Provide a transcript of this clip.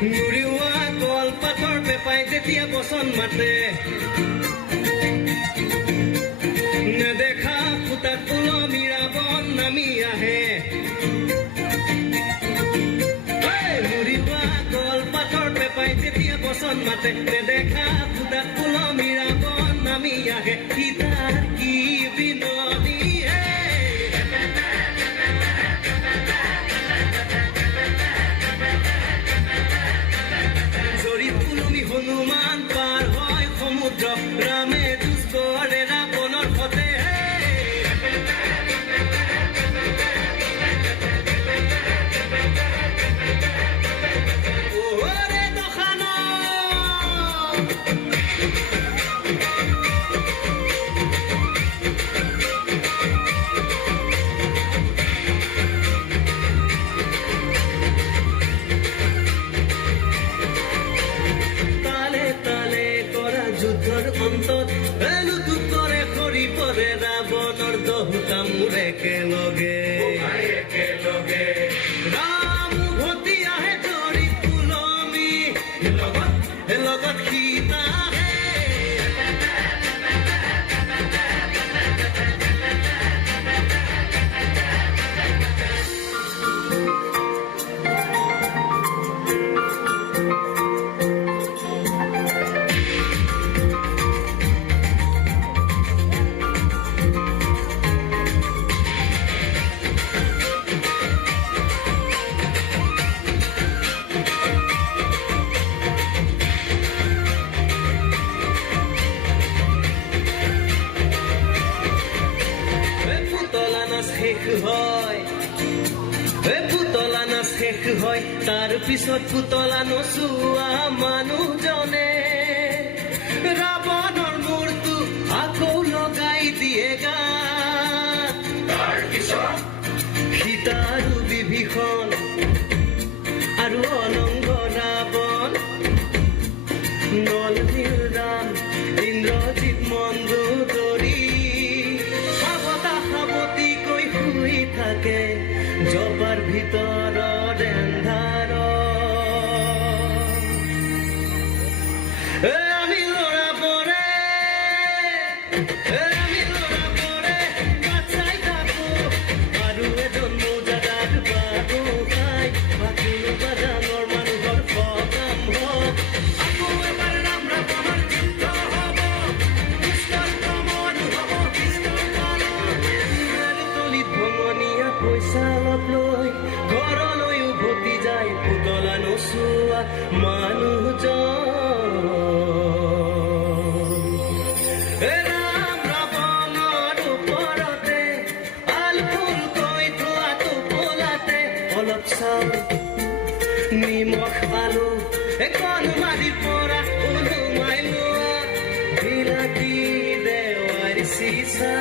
নুৰিওৱা কলপাতৰ পেপাই যেতিয়া বচন মাতে নেদেখা ফুটাত ওলমি ৰাৱণ নামি আহে নুৰিওৱা কলপাতৰ পেপাই যেতিয়া বচন মাতে নেদেখা ফুটাত ওলমি ৰাৱণ নামি আহে সীতাৰ কি বিননি হনুমান পাৰ হয় সমুদ্ৰ ৰামে যুঁজ কৰে ৰাৱণৰ সতে ওৰে দশান যুদ্ধৰ অন্তত লুটুক কৰে খৰি পৰে ৰাৱণৰ দহোটা মূৰ একেলগে ৰাম উভতি আহে জৰীত ওলমি লগত সীতা পুতলা নাচ শেষ হয় তাৰ পিছত পুতলা নচোৱা মানুহজনে ৰাৱণৰ মূৰটো আকৌ লগাই দিয়ে গাত তাৰপিছত সীতা আৰু বিভীষণ আৰু অনঙ্গ ৰাৱণ নল নীল ৰাম ইন্দ্ৰজিৎ মন্দোদৰী থাকে জপাৰ ভিতৰৰ এন্ধাৰ আমি লৰা পৰে বাচাই থাকো আৰু এজন মৌজাদাৰ বাবু খাই বাকী বাজানৰ মানুহৰ সকাম হওক আকৌ এবাৰ ৰাম ৰাৱণৰ যুদ্ধ হব কৃষ্ণৰ কমল হব কৃষ্ণৰ তলিত ভঙনীয়া পইচা অলপ লৈ ঘৰলৈ উভতি যায় পুতলা নচোৱা মানুহজন ৰাম ৰাৱণৰ ওপৰতে আলফুলকৈ থোৱা টোপোলাতে অলপ চাউল নিমখ আলু এখন মাটিৰ পৰা ওলোমাই লোৱা বিলাতী দেৱাৰ চিচা